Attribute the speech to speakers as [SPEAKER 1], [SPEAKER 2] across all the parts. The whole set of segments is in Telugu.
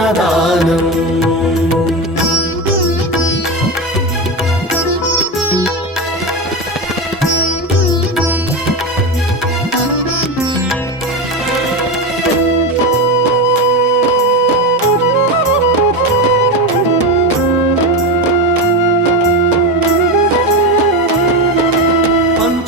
[SPEAKER 1] అన్నదానం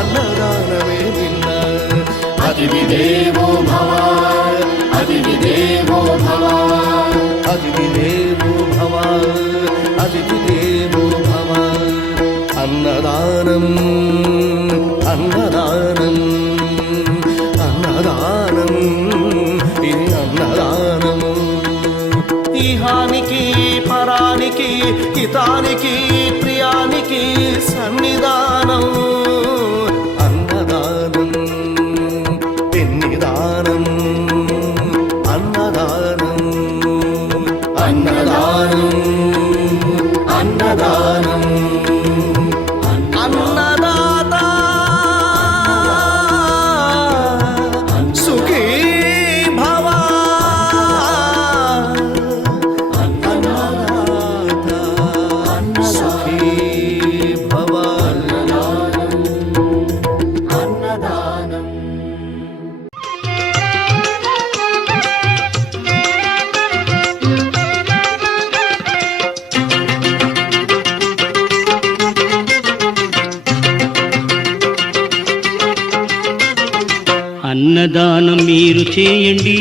[SPEAKER 2] అన్నదానమే మిన్నా
[SPEAKER 3] అతిథి దేవో భవ అతిథి దేవో
[SPEAKER 1] అన్నదానం
[SPEAKER 4] మీరు చేయండి.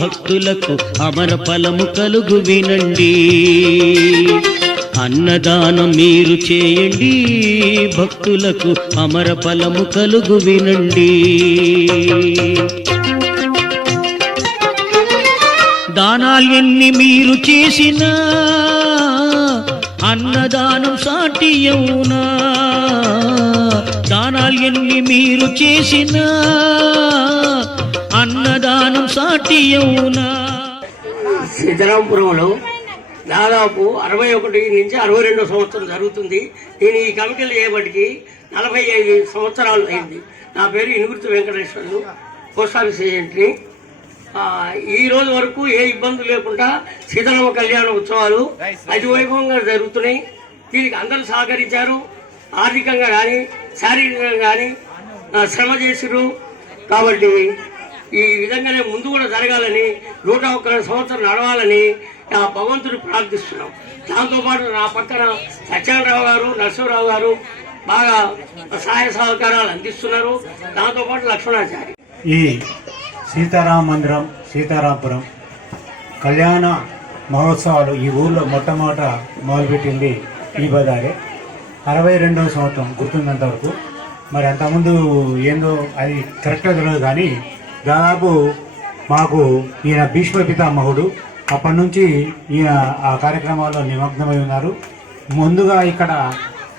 [SPEAKER 4] భక్తులకు అమర ఫలము కలుగు వినండి. అన్నదానం మీరు చేయండి. భక్తులకు అమర ఫలము కలుగు వినండి. దానాలు ఎన్ని మీరు చేసినా అన్నదానం సాటి అవునా? ఎన్ని మీరు చేసినా అన్నదానం సాటి అవునా?
[SPEAKER 5] సీతారాంపురంలో దాదాపు అరవై ఒకటి నుంచి అరవై రెండో సంవత్సరం జరుగుతుంది. నేను ఈ కమిటీలు చేయబడికి నలభై ఐదు సంవత్సరాలు అయింది. నా పేరు ఇనుగుర్తి వెంకటేశ్వర్లు పోస్ట్ ఆఫీస్ ఏజెంట్ని. ఈ రోజు వరకు ఏ ఇబ్బందులు లేకుండా సీతారామ కళ్యాణ ఉత్సవాలు అతి వైభవంగా జరుగుతున్నాయి. దీనికి అందరూ సహకరించారు. ఆర్థికంగా కానీ శారీరకంగా కానీ శ్రమ చేసిరు కాబట్టి ఈ విధంగానే ముందు కూడా జరగాలని నూట ఒక్క సంవత్సరం నడవాలని ఆ భగవంతుడు ప్రార్థిస్తున్నాం. దాంతోపాటు నా పక్కన సత్యనారాయణ గారు నరసింహరావు గారు బాగా సహాయ సహకారాలు అందిస్తున్నారు. దాంతోపాటు లక్ష్మణాచారి.
[SPEAKER 6] ఈ సీతారామ మందిరం సీతారాపురం కళ్యాణ మహోత్సవాలు ఈ ఊర్లో మొట్టమొదట మొదలుపెట్టింది ఈ బజారే. అరవై రెండవ సంవత్సరం గుర్తున్నంత వరకు. మరి అంతకుముందు ఏందో అది కరెక్ట్గా తెలియదు కానీ దాదాపు మాకు ఈయన భీష్మ పితామహుడు అప్పటి నుంచి ఈయన ఆ కార్యక్రమాల్లో నిమగ్నమై ఉన్నారు. ముందుగా ఇక్కడ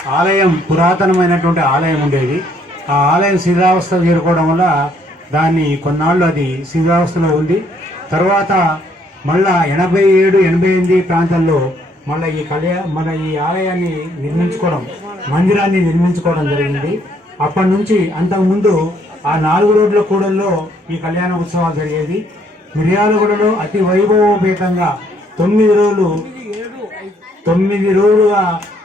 [SPEAKER 6] ఆలయం పురాతనమైనటువంటి ఆలయం ఉండేది. ఆ ఆలయం శిథిలావస్థ చేరుకోవడం వల్ల దాన్ని కొన్నాళ్ళు అది శిథిలావస్థలో ఉంది. తర్వాత మళ్ళా ఎనభై ఏడు ఎనభై ఎనిమిది ప్రాంతంలో మళ్ళీ ఈ కళ్యాణ మన ఈ ఆలయాన్ని నిర్మించుకోవడం మందిరాన్ని నిర్మించుకోవడం జరిగింది. అప్పటి నుంచి అంతకుముందు ఆ నాలుగు రోడ్ల కూడల్లో ఈ కళ్యాణ ఉత్సవాలు జరిగేది. మిర్యాలగూడలో అతి వైభవపేతంగా తొమ్మిది రోజులు తొమ్మిది రోజులుగా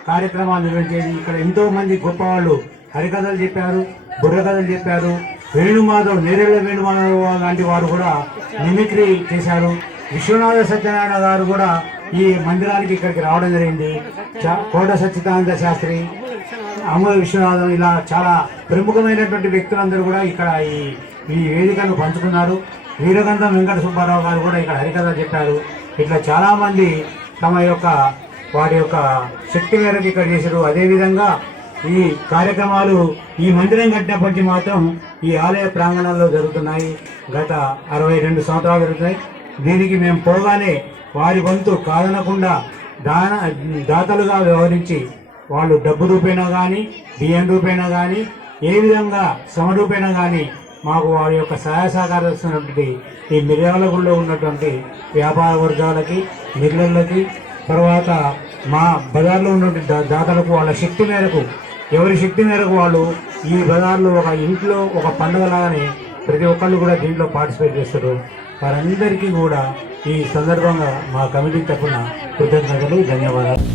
[SPEAKER 6] కార్యక్రమాలు నిర్వహించేది. ఇక్కడ ఎంతో మంది గొప్ప వాళ్ళు హరికథలు చెప్పారు బుర్రకథలు చెప్పారు. వేణుమాధవ్ నేరేళ్ళ వేణుమాధవ్ లాంటి వారు కూడా మిమిక్రీ చేశారు. విశ్వనాథ సత్యనారాయణ గారు కూడా ఈ మందిరానికి ఇక్కడికి రావడం జరిగింది. చ- కోట సచ్చిదానంద శాస్త్రి అమూల విశ్వనాథం ఇలా చాలా ప్రముఖమైనటువంటి వ్యక్తులందరూ కూడా ఇక్కడ ఈ ఈ వేదికను పంచుకున్నారు. వీరగంధం వెంకట సుబ్బారావు గారు కూడా ఇక్కడ హరికథ చెప్పారు. ఇట్లా చాలా మంది తమ యొక్క వారి యొక్క శక్తి మేరకు ఇక్కడ చేశారు. అదేవిధంగా ఈ కార్యక్రమాలు ఈ మందిరం కట్టినప్పటికీ మాత్రం ఈ ఆలయ ప్రాంగణంలో జరుగుతున్నాయి. గత అరవై రెండు సంవత్సరాలు జరుగుతున్నాయి. దీనికి మేము పోగానే వారి వంతు కాదనకుండా దాన దాతలుగా వ్యవహరించి వాళ్ళు డబ్బు రూపేనా కానీ బియ్యం రూపేనా కానీ ఏ విధంగా శ్రమ రూపేణా కానీ మాకు వారి యొక్క సహాయ సహకారం ఇస్తున్నటువంటి ఈ గుళ్ళో ఉన్నటువంటి వ్యాపార వర్గాలకి మిల్లర్లకి తర్వాత మా బజార్లో ఉన్నటువంటి దా- దాతలకు వాళ్ళ శక్తి మేరకు ఎవరి శక్తి మేరకు వాళ్ళు ఈ బజార్లో ఒక ఇంట్లో ఒక పండుగ లాగానే ప్రతి ఒక్కళ్ళు కూడా దీంట్లో పార్టిసిపేట్ చేస్తారు. వారందరికీ కూడా ఈ సందర్భంగా మా కమిటీ తరఫున కృతజ్ఞతలు ధన్యవాదాలు.